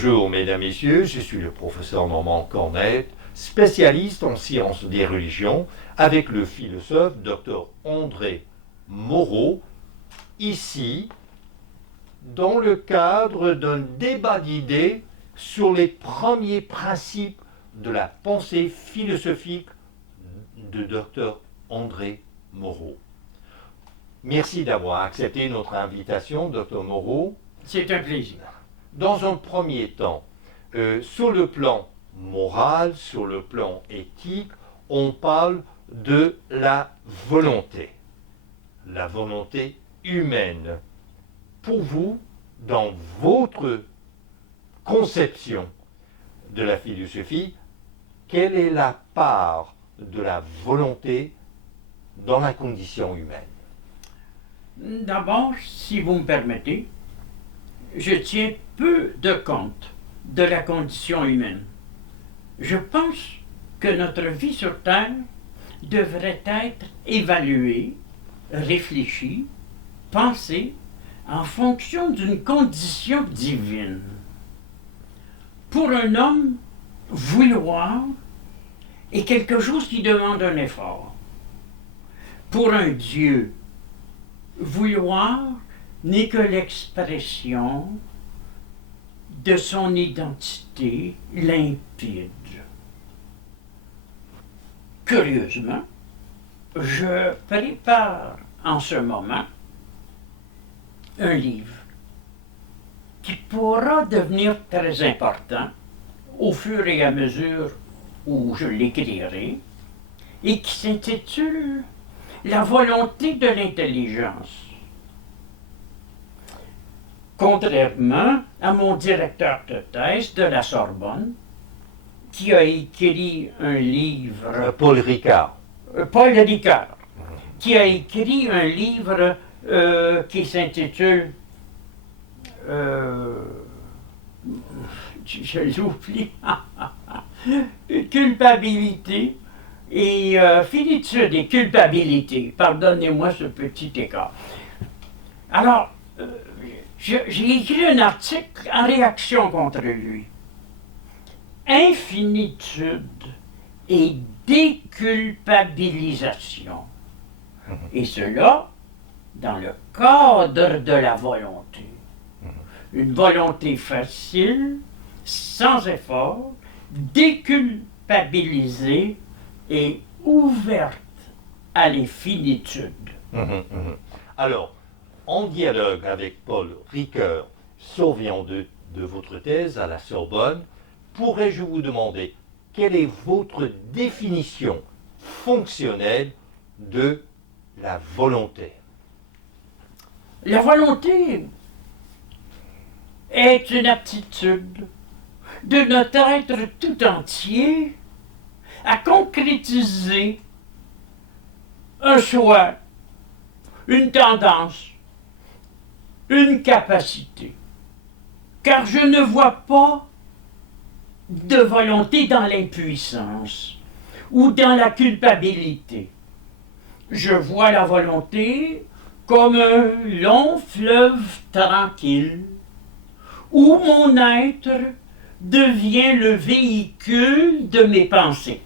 Bonjour mesdames, messieurs, je suis le professeur Normand Cornette, spécialiste en sciences des religions, avec le philosophe Dr André Moreau, ici, dans le cadre d'un débat d'idées sur les premiers principes de la pensée philosophique de Dr André Moreau. Merci d'avoir accepté notre invitation, Dr Moreau. C'est un plaisir. Dans un premier temps, sur le plan moral, sur le plan éthique, on parle de la volonté humaine. Pour vous, dans votre conception de la philosophie, quelle est la part de la volonté dans la condition humaine? D'abord, si vous me permettez, je tiens peu de compte de la condition humaine. Je pense que notre vie sur Terre devrait être évaluée, réfléchie, pensée en fonction d'une condition divine. Pour un homme, vouloir est quelque chose qui demande un effort. Pour un Dieu, vouloir n'est que l'expression de son identité limpide. Curieusement, je prépare en ce moment un livre qui pourra devenir très important au fur et à mesure où je l'écrirai et qui s'intitule « La volonté de l'intelligence ». Contrairement à mon directeur de thèse de la Sorbonne, qui a écrit un livre... Paul Ricard. Paul Ricard, qui a écrit un livre qui s'intitule... je l'oublie. Culpabilité et finitude et culpabilité. Pardonnez-moi ce petit écart. Alors, j'ai écrit un article en réaction contre lui. Infinitude et déculpabilisation. Et cela dans le cadre de la volonté. Une volonté facile, sans effort, déculpabilisée et ouverte à l'infinitude. Alors, en dialogue avec Paul Ricoeur, survient de votre thèse à la Sorbonne, pourrais-je vous demander quelle est votre définition fonctionnelle de la volonté? La volonté est une aptitude de notre être tout entier à concrétiser un choix, une tendance, une capacité. Car je ne vois pas de volonté dans l'impuissance ou dans la culpabilité. Je vois la volonté comme un long fleuve tranquille où mon être devient le véhicule de mes pensées.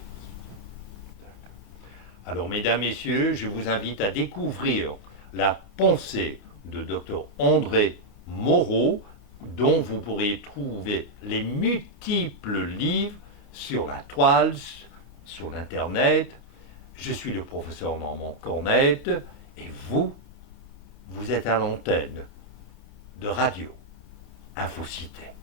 Alors, mesdames, messieurs, je vous invite à découvrir la pensée de Dr André Moreau, dont vous pourrez trouver les multiples livres sur la toile, sur l'internet. Je suis le professeur Normand Cornette et vous êtes à l'antenne de Radio Infocité.